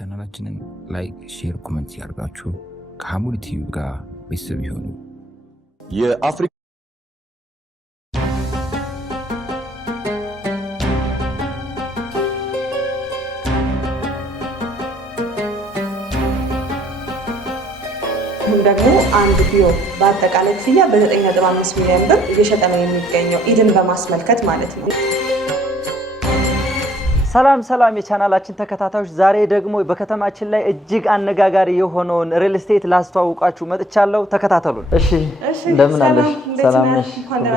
ቻናላችንን ላይክ፣ ሼር፣ ኮሜንት ያርጋችሁ ከሐሙድ ቲዩብ ጋር ቤተሰብ ይሁኑ። የአፍሪካ ደግሞ አንድ ቢዮ በአጠቃላይ ክፍያ በ9.5 ሚሊዮን ብር እየሸጠ ነው የሚገኘው ኢድን በማስመልከት ማለት ነው። ሰላም የቻናላችን ተከታታዮች፣ ዛሬ ደግሞ በከተማችን ላይ እጅግ አነጋጋሪ የሆነውን ሪል ስቴት ላስተዋውቃችሁ መጥቻለሁ። ተከታተሉን። እሺ እንደምን አለሽ? ሰላም ነሽ?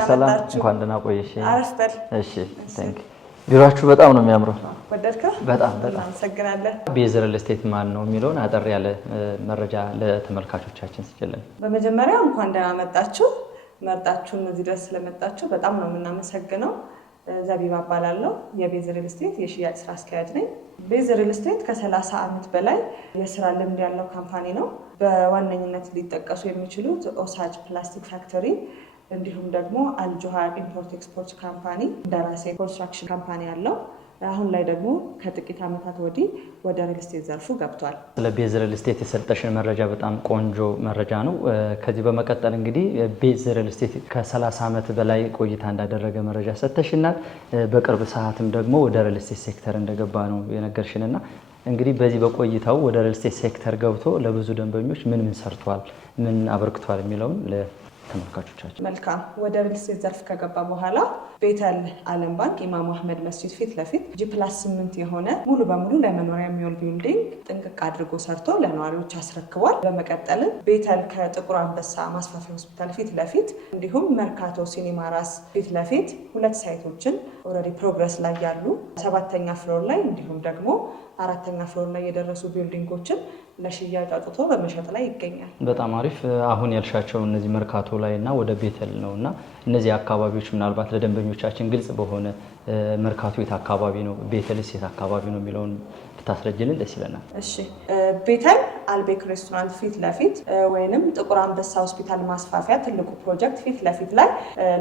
ሰላም እንኳን ደህና ቆየሽ። አረፍበል። እሺ ታንክ ቢሮአችሁ በጣም ነው የሚያምረው። ወደድከው? በጣም አመሰግናለሁ። ቤዝ ሪል ስቴት ማን ነው የሚለውን አጠር ያለ መረጃ ለተመልካቾቻችን ስጭልን። በመጀመሪያ እንኳን ደህና መጣችሁ። መርጣችሁን እዚህ ድረስ ስለመጣችሁ በጣም ነው የምናመሰግነው። ዘቢባ እባላለሁ። የቤዝ ሪል ስቴት የሽያጭ ስራ አስኪያጅ ነኝ። ቤዝ ሪል ስቴት ከ30 ዓመት በላይ የስራ ልምድ ያለው ካምፓኒ ነው። በዋነኝነት ሊጠቀሱ የሚችሉት ኦሳጅ ፕላስቲክ ፋክተሪ እንዲሁም ደግሞ አልጆሃር ኢምፖርት ኤክስፖርት ካምፓኒ፣ እንደራሴ ኮንስትራክሽን ካምፓኒ ያለው አሁን ላይ ደግሞ ከጥቂት ዓመታት ወዲህ ወደ ሪል ስቴት ዘርፉ ገብቷል። ስለ ቤዝ ሪል ስቴት የሰጠሽን መረጃ በጣም ቆንጆ መረጃ ነው። ከዚህ በመቀጠል እንግዲህ ቤዝ ሪል ስቴት ከ30 ዓመት በላይ ቆይታ እንዳደረገ መረጃ ሰጥተሽናል። በቅርብ ሰዓትም ደግሞ ወደ ሪል ስቴት ሴክተር እንደገባ ነው የነገርሽንና እንግዲህ በዚህ በቆይታው ወደ ሪል ስቴት ሴክተር ገብቶ ለብዙ ደንበኞች ምን ሰርቷል፣ ምን አበርክቷል የሚለውን ተመልካቾቻችን። መልካም። ወደ ሪል ስቴት ዘርፍ ከገባ በኋላ ቤተል ዓለም ባንክ ኢማሙ አህመድ መስጂድ ፊት ለፊት G+8 የሆነ ሙሉ በሙሉ ለመኖሪያ የሚውል ቢልዲንግ ጥንቅቅ አድርጎ ሰርቶ ለነዋሪዎች አስረክቧል። በመቀጠልም ቤተል ከጥቁር አንበሳ ማስፋፊያ ሆስፒታል ፊት ለፊት እንዲሁም መርካቶ ሲኒማ ራስ ፊት ለፊት 2 ሳይቶችን ኦልሬዲ ፕሮግረስ ላይ ያሉ 7ኛ ፍሎር ላይ እንዲሁም ደግሞ 4ኛ ፍሎር ላይ የደረሱ ቢልዲንጎችን ለሽያጭ አውጥቶ በመሸጥ ላይ ይገኛል። በጣም አሪፍ። አሁን ያልሻቸው እነዚህ መርካቶ ላይ እና ወደ ቤተል ነውና እነዚህ አካባቢዎች ምናልባት ለደንበኞቻችን ግልጽ በሆነ መርካቶ የት አካባቢ ነው፣ ቤተልስ የት አካባቢ ነው የሚለውን ብታስረጅልን ደስ ይለናል። እሺ፣ ቤተል አልቤክ ሬስቶራንት ፊት ለፊት ወይንም ጥቁር አንበሳ ሆስፒታል ማስፋፊያ ትልቁ ፕሮጀክት ፊት ለፊት ላይ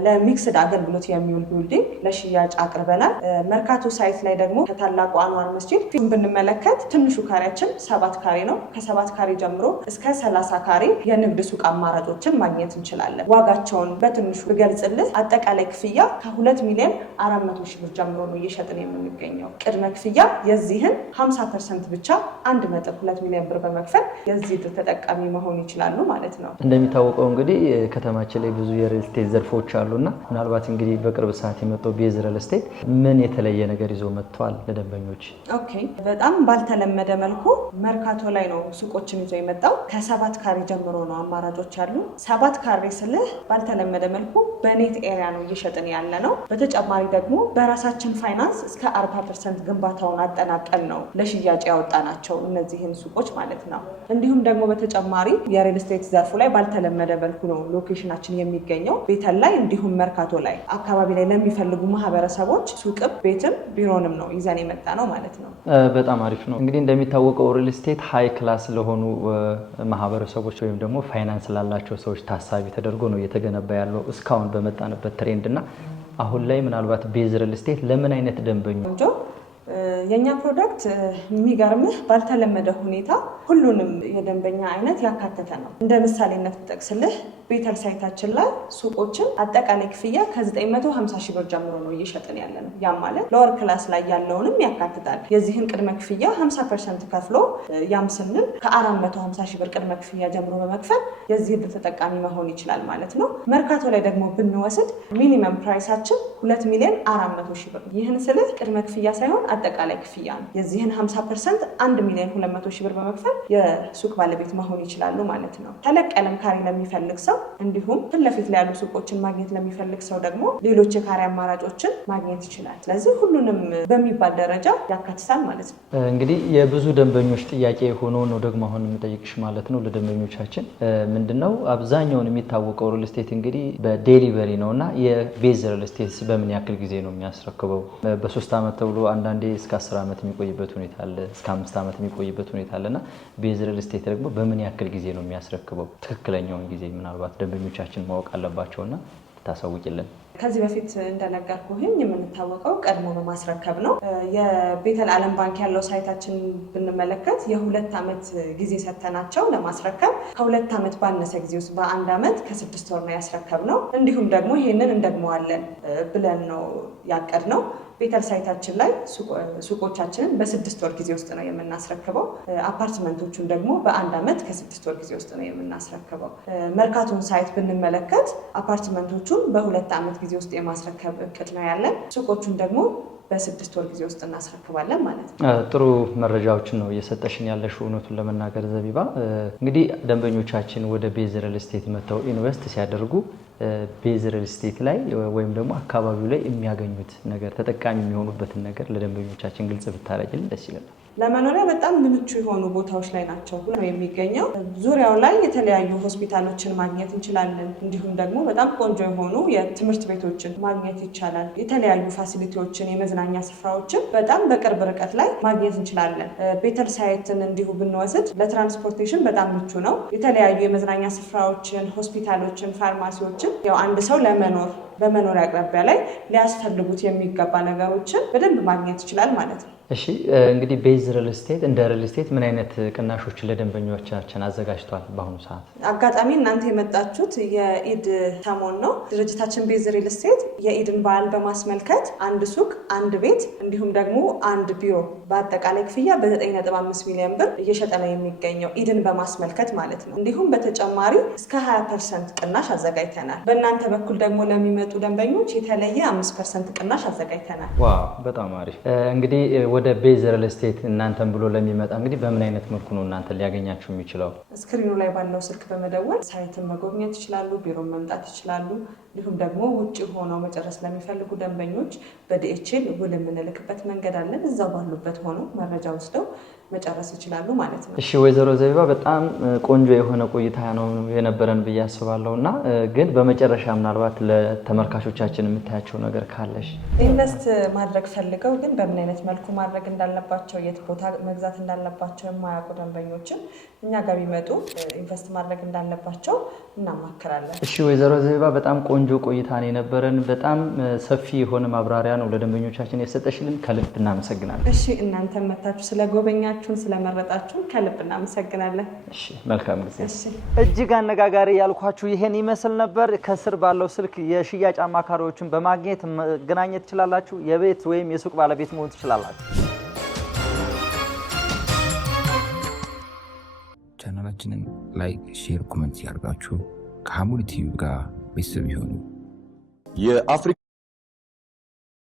ለሚክስድ አገልግሎት የሚውል ቢልዲንግ ለሽያጭ አቅርበናል። መርካቶ ሳይት ላይ ደግሞ ከታላቁ አንዋር መስጂድ ፊት ብንመለከት ትንሹ ካሬያችን 7 ካሬ ነው። ከ7 ካሬ ጀምሮ እስከ 30 ካሬ የንግድ ሱቅ አማራጮችን ማግኘት እንችላለን። ዋጋቸውን በትንሹ ብገልጽልህ አጠቃላይ ክፍያ ከ2 ሚሊዮን 400 ሺህ ብር ጀምሮ ነው እየሸጥን የምንገኘው። ቅድመ ክፍያ የዚህን 50% ብቻ 1.2 ሚሊዮን ብር በመክፈል የዚህ ድር ተጠቃሚ መሆን ይችላሉ ማለት ነው። እንደሚታወቀው እንግዲህ ከተማችን ላይ ብዙ የሪል ስቴት ዘርፎች አሉና ምናልባት እንግዲህ በቅርብ ሰዓት የመጣው ቤዝ ሪል ስቴት ምን የተለየ ነገር ይዞ መጥቷል ለደንበኞች? ኦኬ፣ በጣም ባልተለመደ መልኩ መርካቶ ላይ ነው ሱቆችን ይዞ የመጣው። ከ7 ካሬ ጀምሮ ነው አማራጮች አሉ። 7 ካሬ ስልህ ባልተለመደ መልኩ በኔት ኤሪያ ነው እየሸጥን ያለ ነው። በተጨማሪ ደግሞ በራሳችን ፋይናንስ እስከ 40% ግንባታውን አጠናቀን ነው ለሽያጭ ያወጣናቸው እነዚህን ሱቆች ማለት ነው። እንዲሁም ደግሞ በተጨማሪ የሪል ስቴት ዘርፉ ላይ ባልተለመደ መልኩ ነው ሎኬሽናችን የሚገኘው ቤተል ላይ እንዲሁም መርካቶ ላይ አካባቢ ላይ ለሚፈልጉ ማህበረሰቦች ሱቅም ቤትም ቢሮንም ነው ይዘን የመጣ ነው ማለት ነው። በጣም አሪፍ ነው። እንግዲህ እንደሚታወቀው ሪል ስቴት ሃይ ክላስ ለሆኑ ማህበረሰቦች ወይም ደግሞ ፋይናንስ ላላቸው ሰዎች ታሳቢ ተደርጎ ነው እየተገነባ ያለው እስካሁን በመጣንበት ትሬንድ እና አሁን ላይ ምናልባት ቤዝ ሪል ስቴት ለምን አይነት ደንበኞች የኛ ፕሮዳክት የሚገርምህ ባልተለመደ ሁኔታ ሁሉንም የደንበኛ አይነት ያካተተ ነው። እንደ ምሳሌነት ብጠቅስልህ ቤተል ሳይታችን ላይ ሱቆችን አጠቃላይ ክፍያ ከ950 ሺህ ብር ጀምሮ ነው እየሸጥን ያለ ነው። ያም ማለት ሎወር ክላስ ላይ ያለውንም ያካትታል። የዚህን ቅድመ ክፍያ 50% ከፍሎ ያም ስንል ከ450 ሺህ ብር ቅድመ ክፍያ ጀምሮ በመክፈል የዚህ ዕድል ተጠቃሚ መሆን ይችላል ማለት ነው። መርካቶ ላይ ደግሞ ብንወስድ ሚኒመም ፕራይሳችን 2 ሚሊዮን 400 ሺህ ብር። ይህን ስልህ ቅድመ ክፍያ ሳይሆን አጠቃላይ ክፍያ ነው። የዚህን 50% 1 ሚሊዮን 200 ሺህ ብር በመክፈል የሱቅ ባለቤት መሆን ይችላሉ ማለት ነው። ተለቅ ያለም ካሬ ለሚፈልግ ሰው እንዲሁም ፊት ለፊት ላይ ያሉ ሱቆችን ማግኘት ለሚፈልግ ሰው ደግሞ ሌሎች የካሬ አማራጮችን ማግኘት ይችላል። ስለዚህ ሁሉንም በሚባል ደረጃ ያካትታል ማለት ነው። እንግዲህ የብዙ ደንበኞች ጥያቄ ሆኖ ነው ደግሞ አሁን የምጠይቅሽ ማለት ነው ለደንበኞቻችን ምንድነው አብዛኛውን የሚታወቀው ሪል ስቴት እንግዲህ በዴሊቨሪ ነውና የቤዝ ሪል ስቴት በምን ያክል ጊዜ ነው የሚያስረክበው? በ3 ዓመት ተብሎ አንዳንዴ እስከ 10 ዓመት የሚቆይበት ሁኔታ አለ፣ እስከ 5 ዓመት የሚቆይበት ሁኔታ አለና ቤዝ ሪል ስቴት ደግሞ በምን ያክል ጊዜ ነው የሚያስረክበው? ትክክለኛውን ጊዜ ምናልባት ደንበኞቻችን ማወቅ አለባቸውና ታሳውቂልን። ከዚህ በፊት እንደነገርኩኝ የምንታወቀው ቀድሞ በማስረከብ ነው። የቤተል ዓለም ባንክ ያለው ሳይታችን ብንመለከት የ2 ዓመት ጊዜ ሰተናቸው ለማስረከብ ከ2 ዓመት ባነሰ ጊዜ ውስጥ በ1 ዓመት ከ6 ወር ነው ያስረከብ ነው። እንዲሁም ደግሞ ይህንን እንደግመዋለን ብለን ነው ያቀድ ነው። ቤተል ሳይታችን ላይ ሱቆቻችንን በ6 ወር ጊዜ ውስጥ ነው የምናስረክበው። አፓርትመንቶቹን ደግሞ በ1 ዓመት ከ6 ወር ጊዜ ውስጥ ነው የምናስረክበው። መርካቶን ሳይት ብንመለከት አፓርትመንቶቹን በ2 ዓመት ጊዜ ውስጥ የማስረከብ እቅድ ነው ያለን። ሱቆቹን ደግሞ በ6 ወር ጊዜ ውስጥ እናስረክባለን ማለት ነው። ጥሩ መረጃዎችን ነው እየሰጠሽን ያለሽው። እውነቱን ለመናገር ዘቢባ፣ እንግዲህ ደንበኞቻችን ወደ ቤዝ ሪል ስቴት መጥተው ኢንቨስት ሲያደርጉ ቤዝ ሪል ስቴት ላይ ወይም ደግሞ አካባቢው ላይ የሚያገኙት ነገር ተጠቃሚ የሚሆኑበትን ነገር ለደንበኞቻችን ግልጽ ብታረጊልን ደስ ይላል። ለመኖሪያ በጣም ምቹ የሆኑ ቦታዎች ላይ ናቸው የሚገኘው። ዙሪያው ላይ የተለያዩ ሆስፒታሎችን ማግኘት እንችላለን። እንዲሁም ደግሞ በጣም ቆንጆ የሆኑ የትምህርት ቤቶችን ማግኘት ይቻላል። የተለያዩ ፋሲሊቲዎችን፣ የመዝናኛ ስፍራዎችን በጣም በቅርብ ርቀት ላይ ማግኘት እንችላለን። ቤተል ሳይትን እንዲሁ ብንወስድ ለትራንስፖርቴሽን በጣም ምቹ ነው። የተለያዩ የመዝናኛ ስፍራዎችን፣ ሆስፒታሎችን፣ ፋርማሲዎችን ያው አንድ ሰው በመኖሪያ አቅራቢያ ላይ ሊያስፈልጉት የሚገባ ነገሮችን በደንብ ማግኘት ይችላል ማለት ነው። እሺ እንግዲህ ቤዝ ሪል ስቴት እንደ ሪል ስቴት ምን አይነት ቅናሾችን ለደንበኞቻችን አዘጋጅቷል? በአሁኑ ሰዓት አጋጣሚ እናንተ የመጣችሁት የኢድ ሰሞን ነው። ድርጅታችን ቤዝ ሪል ስቴት የኢድን በዓል በማስመልከት 1 ሱቅ፣ 1 ቤት እንዲሁም ደግሞ 1 ቢሮ በአጠቃላይ ክፍያ በ9.5 ሚሊዮን ብር እየሸጠ ነው የሚገኘው፣ ኢድን በማስመልከት ማለት ነው። እንዲሁም በተጨማሪ እስከ 20% ቅናሽ አዘጋጅተናል። በእናንተ በኩል ደግሞ ለሚመጡ ደንበኞች የተለየ 5% ቅናሽ አዘጋጅተናል። ዋው በጣም አሪፍ። እንግዲህ ወደ ቤዝ ሪል ስቴት እናንተን ብሎ ለሚመጣ እንግዲህ በምን አይነት መልኩ ነው እናንተን ሊያገኛችሁ የሚችለው? ስክሪኑ ላይ ባለው ስልክ በመደወል ሳይትን መጎብኘት ይችላሉ፣ ቢሮን መምጣት ይችላሉ። እንዲሁም ደግሞ ውጭ ሆነው መጨረስ ለሚፈልጉ ደንበኞች በዲኤችኤል ውል የምንልክበት መንገድ አለን። እዛው ባሉበት ሆነው መረጃ ወስደው መጨረስ ይችላሉ ማለት ነው። እሺ ወይዘሮ ዘቢባ በጣም ቆንጆ የሆነ ቆይታ ነው የነበረን ብዬ አስባለሁ እና ግን በመጨረሻ ምናልባት ለተመልካቾቻችን የምታያቸው ነገር ካለሽ? ኢንቨስት ማድረግ ፈልገው ግን በምን አይነት መልኩ ማድረግ እንዳለባቸው፣ የት ቦታ መግዛት እንዳለባቸው የማያውቁ ደንበኞችን እኛ ጋር ቢመጡ ኢንቨስት ማድረግ እንዳለባቸው እናማክራለን። እሺ ወይዘሮ ዘቢባ በጣም ቆንጆ ቆይታ ነው የነበረን። በጣም ሰፊ የሆነ ማብራሪያ ነው ለደንበኞቻችን የሰጠሽልን። ከልብ እናመሰግናለን። እሺ እናንተም መታችሁ ስለጎበኛችሁን ስለመረጣችሁን ከልብ እናመሰግናለን። እሺ መልካም ጊዜ። እሺ እጅግ አነጋጋሪ ያልኳችሁ ይሄን ይመስል ነበር። ከስር ባለው ስልክ የሽያጭ አማካሪዎችን በማግኘት መገናኘት ትችላላችሁ። የቤት ወይም የሱቅ ባለቤት መሆን ትችላላችሁ። ቻናላችንን ላይክ፣ ሼር፣ ኮሜንት ያድርጋችሁ። ከሐሙድ ቲዩብ ጋር ቤተሰብ ይሁኑ። የአፍሪካ